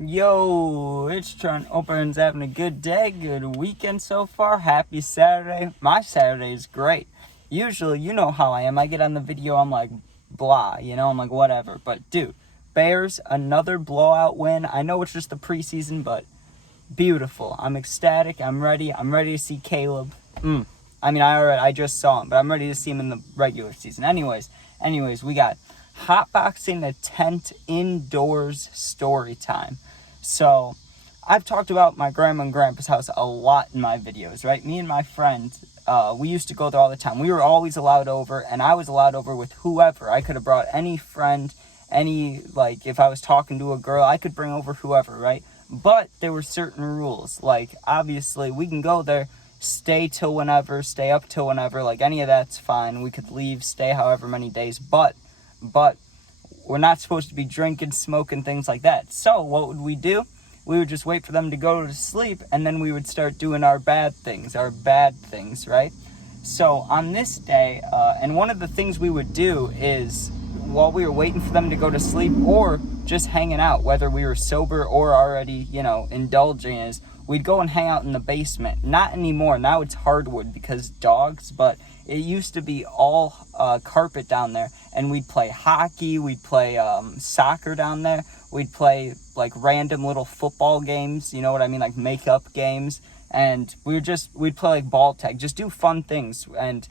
Yo, it's Trent. Hope everyone's having a good day, good weekend so far. Happy Saturday. My Saturday is great. Usually, you know how I am. I get on the video, I'm like, blah, I'm like, whatever. But, dude, Bears, another blowout win. I know it's just the preseason, but beautiful. I'm ecstatic. I'm ready. I'm ready to see Caleb. I just saw him, but I'm ready to see him in the regular season. Anyways, we got Hotboxing a tent indoors story time. So, I've talked about my grandma and grandpa's house a lot in my videos, right? Me and my friend, we used to go there all the time. We were always allowed over, and I was allowed over with whoever. I could have brought any friend, if I was talking to a girl, I could bring over whoever, right? But there were certain rules. Like, obviously, we can go there, stay till whenever, stay up till whenever, like, any of that's fine. We could leave, stay however many days, but we're not supposed to be drinking, smoking, things like that. So what would we do? We would just wait for them to go to sleep, and then we would start doing our bad things, right? So on this day, and one of the things we would do is, while we were waiting for them to go to sleep or just hanging out, whether we were sober or already, indulging, is we'd go and hang out in the basement. Not anymore. Now it's hardwood because dogs, but it used to be all carpet down there, and we'd play hockey, we'd play soccer down there, we'd play like random little football games, you know what I mean, like make-up games, and we'd play like ball tag, just do fun things, and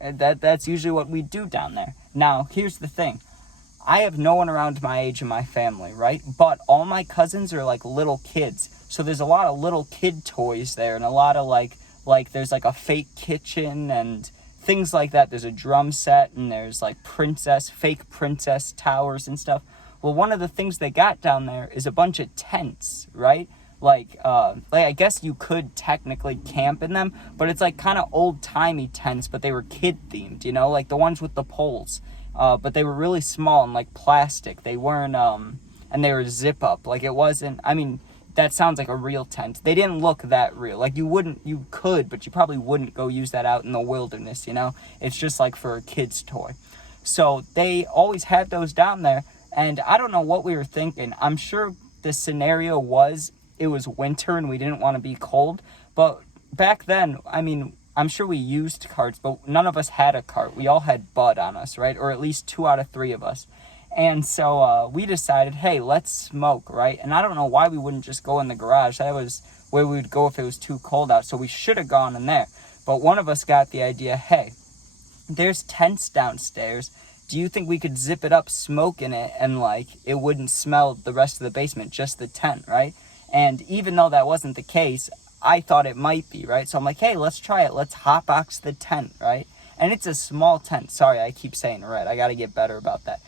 that's usually what we do down there. Now, here's the thing. I have no one around my age in my family, right? But all my cousins are like little kids. So there's a lot of little kid toys there, and a lot of like there's like a fake kitchen and things like that. There's a drum set, and there's like fake princess towers and stuff. Well, one of the things they got down there is a bunch of tents, right? Like I guess you could technically camp in them, but it's like kind of old-timey tents, but they were kid-themed, like the ones with the poles. But they were really small and like plastic. They weren't, and they were zip-up. Like it wasn't, that sounds like a real tent. They didn't look that real. Like you could, but you probably wouldn't go use that out in the wilderness, It's just like for a kid's toy. So they always had those down there, and I don't know what we were thinking. I'm sure the scenario was it was winter and we didn't want to be cold, but back then, I'm sure we used carts, but none of us had a cart. We all had Bud on us, right? Or at least 2 out of 3 of us. And so we decided, hey, let's smoke, right? And I don't know why we wouldn't just go in the garage. That was where we would go if it was too cold out. So we should have gone in there. But one of us got the idea, hey, there's tents downstairs. Do you think we could zip it up, smoke in it, and it wouldn't smell the rest of the basement, just the tent, right? And even though that wasn't the case, I thought it might be, right? So I'm like, hey, let's try it. Let's hotbox the tent, right? And it's a small tent. Sorry, I keep saying red. I got to get better about that.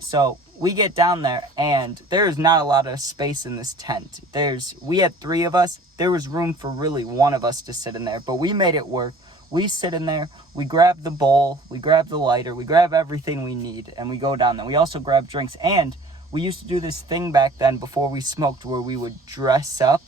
So we get down there, and there's not a lot of space in this tent. We had 3 of us. There was room for really 1 of us to sit in there, but we made it work. We sit in there, we grab the bowl, we grab the lighter, we grab everything we need, and we go down there. We also grab drinks, and we used to do this thing back then before we smoked where we would dress up,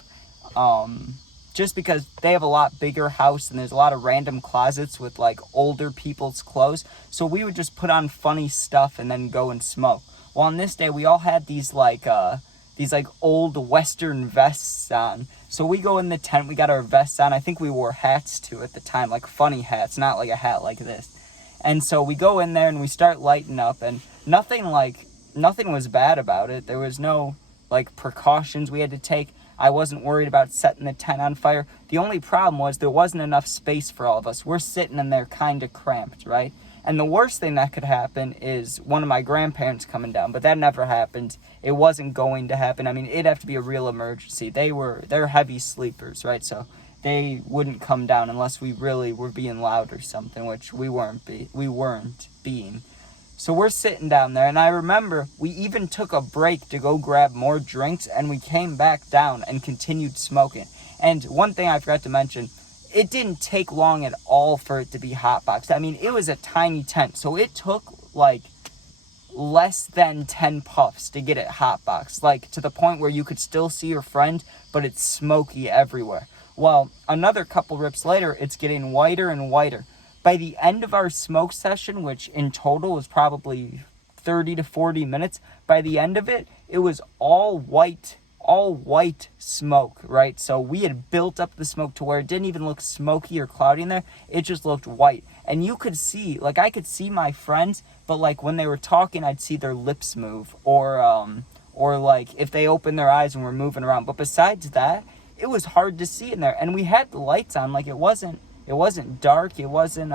just because they have a lot bigger house and there's a lot of random closets with older people's clothes. So we would just put on funny stuff and then go and smoke. Well, on this day, we all had these old Western vests on. So we go in the tent, we got our vests on. I think we wore hats too at the time, like funny hats, not like a hat like this. And so we go in there and we start lighting up, and nothing was bad about it. There was no precautions we had to take. I wasn't worried about setting the tent on fire. The only problem was there wasn't enough space for all of us. We're sitting in there kind of cramped, right? And the worst thing that could happen is one of my grandparents coming down, but that never happened. It wasn't going to happen. It'd have to be a real emergency. They're heavy sleepers, right? So they wouldn't come down unless we really were being loud or something, which we weren't being. So we're sitting down there, and I remember we even took a break to go grab more drinks, and we came back down and continued smoking. And one thing I forgot to mention, it didn't take long at all for it to be hotboxed. It was a tiny tent, so it took less than 10 puffs to get it hotboxed, to the point where you could still see your friend, but it's smoky everywhere. Well, another couple rips later, it's getting whiter and whiter. By the end of our smoke session, which in total was probably 30 to 40 minutes. By the end of it, it was all white smoke, right? So we had built up the smoke to where it didn't even look smoky or cloudy in there. It just looked white. And you could see, like, I could see my friends, but like when they were talking, I'd see their lips move, or like if they opened their eyes and were moving around. But besides that, it was hard to see in there. And we had the lights on, like it wasn't dark, it wasn't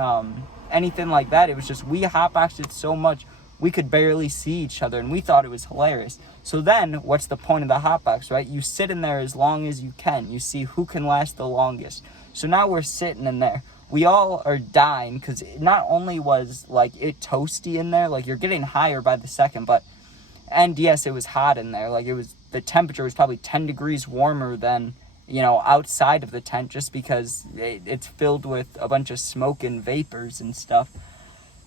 anything like that. It was just we hotboxed it so much we could barely see each other, and we thought it was hilarious. So then, what's the point of the hotbox, right? You sit in there as long as you can. You see who can last the longest. So now we're sitting in there. We all are dying, because not only was, like, it toasty in there, like, you're getting higher by the second, but, and yes, it was hot in there. Like, the temperature was probably 10 degrees warmer than, you know, outside of the tent, just because it's filled with a bunch of smoke and vapors and stuff.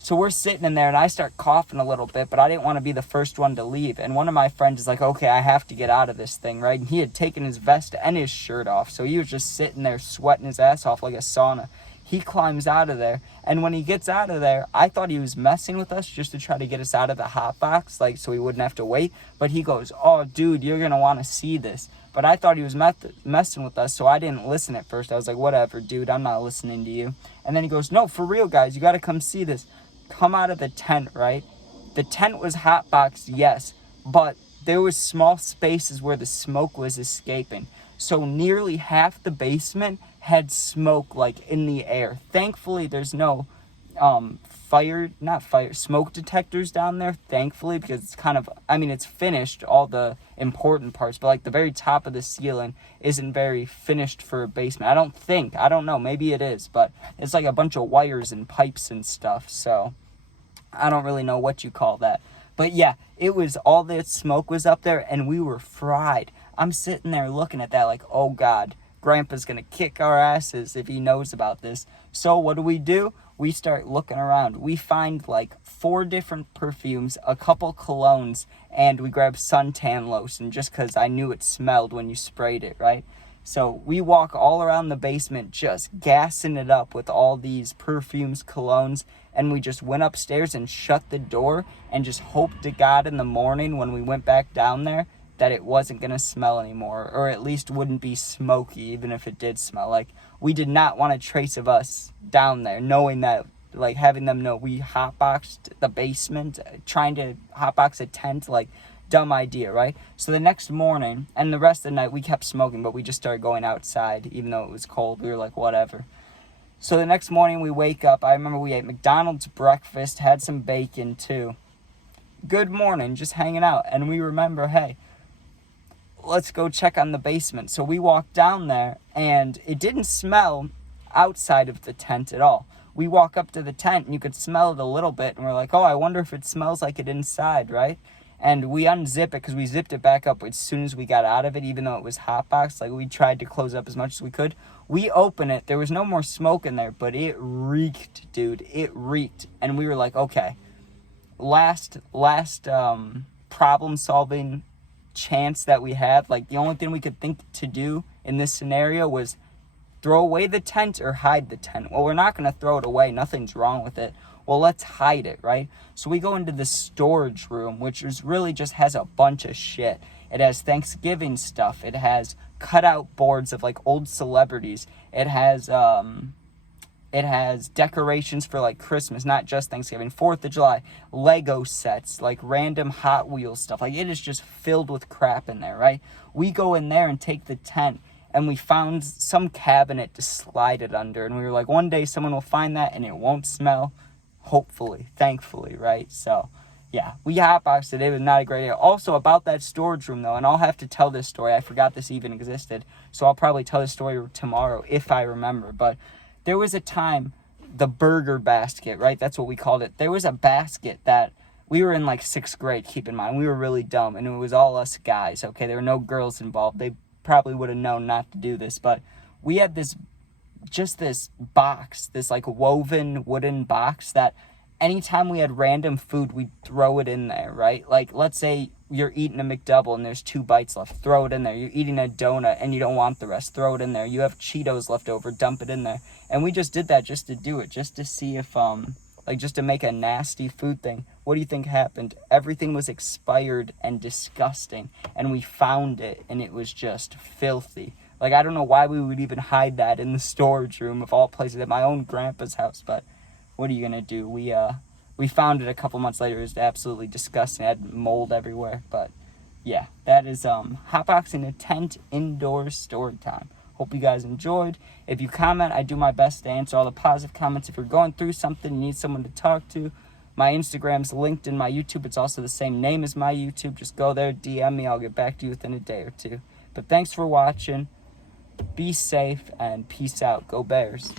So we're sitting in there, and I start coughing a little bit, but I didn't want to be the first one to leave. And one of my friends is like, okay, I have to get out of this thing, right? And he had taken his vest and his shirt off, so he was just sitting there sweating his ass off like a sauna. He climbs out of there, and when he gets out of there, I thought he was messing with us just to try to get us out of the hot box, like, so we wouldn't have to wait. But he goes, oh, dude, you're going to want to see this. But I thought he was messing with us, so I didn't listen at first. I was like, whatever, dude, I'm not listening to you. And then he goes, no, for real, guys, you got to come see this. Come out of the tent, right? The tent was hotboxed, yes, but there was small spaces where the smoke was escaping. So nearly half the basement had smoke, like, in the air. Thankfully, there's no smoke detectors down there, thankfully, because it's kind of, I mean, it's finished, all the important parts, but, like, the very top of the ceiling isn't very finished for a basement. I don't know, maybe it is, but it's like a bunch of wires and pipes and stuff, so I don't really know what you call that. But yeah, it was, all the smoke was up there, and we were fried. I'm sitting there looking at that like, oh God, Grandpa's gonna kick our asses if he knows about this. So what do? We start looking around. We find like 4 different perfumes, a couple colognes, and we grab suntan lotion just because I knew it smelled when you sprayed it, right? So we walk all around the basement just gassing it up with all these perfumes, colognes, and we just went upstairs and shut the door and just hoped to God in the morning when we went back down there that it wasn't going to smell anymore, or at least wouldn't be smoky, even if it did smell. Like, we did not want a trace of us down there, knowing that, like, having them know we hotboxed the basement, trying to hotbox a tent, like, dumb idea, right? So the next morning, and the rest of the night, we kept smoking, but we just started going outside, even though it was cold. We were like, whatever. So the next morning, we wake up. I remember we ate McDonald's breakfast, had some bacon, too. Good morning, just hanging out. And we remember, hey, let's go check on the basement. So we walked down there, and it didn't smell outside of the tent at all. We walk up to the tent, and you could smell it a little bit, and we're like, oh, I wonder if it smells like it inside, right? And we unzip it, because we zipped it back up as soon as we got out of it, even though it was hotbox. Like, we tried to close up as much as we could. We open it. There was no more smoke in there, but it reeked, dude. It reeked. And we were like, okay, last problem-solving chance that we had. Like, the only thing we could think to do in this scenario was throw away the tent or hide the tent. Well, we're not going to throw it away. Nothing's wrong with it. Well, let's hide it, right? So we go into the storage room, which is really just has a bunch of shit. It has Thanksgiving stuff. It has cutout boards of, like, old celebrities. It has decorations for, like, Christmas, not just Thanksgiving, 4th of July, Lego sets, like, random Hot Wheels stuff. Like, it is just filled with crap in there, right? We go in there and take the tent, and we found some cabinet to slide it under. And we were like, one day someone will find that, and it won't smell. Hopefully, thankfully, right? So, yeah, we hotboxed it. It was not a great idea. Also, about that storage room, though, and I'll have to tell this story. I forgot this even existed, so I'll probably tell this story tomorrow if I remember. But there was a time, the burger basket, right? That's what we called it. There was a basket that we were in, like, 6th grade, keep in mind. We were really dumb, and it was all us guys, okay? There were no girls involved. They probably would have known not to do this, but we had this box, this, like, woven wooden box that anytime we had random food, we'd throw it in there, right? Like, let's say you're eating a McDouble and there's 2 bites left, throw it in there. You're eating a donut and you don't want the rest, throw it in there. You have Cheetos left over, dump it in there. And we just did that just to do it, just to see if, like just to make a nasty food thing. What do you think happened? Everything was expired and disgusting, and we found it, and it was just filthy. Like, I don't know why we would even hide that in the storage room of all places at my own grandpa's house, but what are you gonna do? We found it a couple months later. It was absolutely disgusting. It had mold everywhere, but yeah, that is Hotboxing a tent indoors story time. Hope you guys enjoyed. If you comment, I do my best to answer all the positive comments. If you're going through something, you need someone to talk to, my Instagram's linked in my YouTube. It's also the same name as my YouTube. Just go there, DM me. I'll get back to you within a day or two. But thanks for watching. Be safe and peace out. Go Bears.